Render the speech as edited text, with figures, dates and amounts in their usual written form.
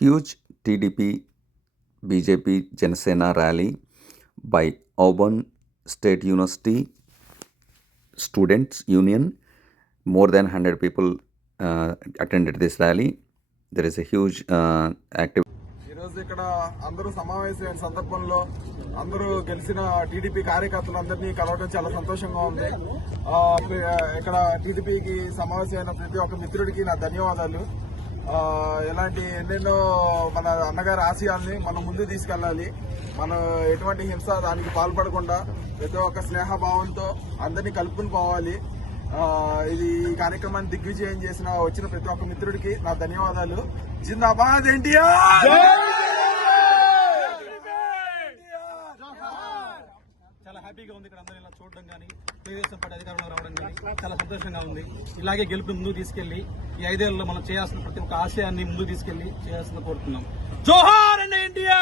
Huge TDP BJP Janasena rally by Auburn State University Students Union. More than 100 people attended this rally. There is a huge activity. ఈరోజు ఇక్కడ అందరూ సమావేశమైన సందర్భంలో అందరూ గెలిచిన TDP కార్యకర్తలందరినీ కలవడం చాలా సంతోషంగా ఉంది. ఇక్కడ టీడీపీకి సమావేశమైన ప్రతి ఒక్క మిత్రుడికి నా ధన్యవాదాలు. ఇలాంటి ఎన్నెన్నో మన అన్నగారి ఆశయాల్ని మనం ముందు తీసుకెళ్ళాలి. మనం ఎటువంటి హింస దానికి పాల్పడకుండా ప్రతి ఒక్క స్నేహభావంతో అందరినీ కలుపుకుని పోవాలి. ఇది కార్యక్రమాన్ని దిగ్విజయం చేసిన వచ్చిన ప్రతి ఒక్క మిత్రుడికి నా ధన్యవాదాలు. జిందాబాద్ ఎన్టీఆర్. చాలా హ్యాపీగా ఉంది ఇక్కడ అందరూ ఇలా చూడడం కానీ తెలుగుదేశం పార్టీ అధికారంలో రావడం కానీ చాలా సంతోషంగా ఉంది. ఇలాగే గెలుపుని ముందుకు తీసుకెళ్లి ఈ 5 ఏళ్లలో మనం చేయాల్సిన ప్రతి ఒక్క ఆశయాన్ని ముందుకు తీసుకెళ్లి చేయాల్సిన కోరుతున్నాం. జోహార్ అండ్ ఇండియా.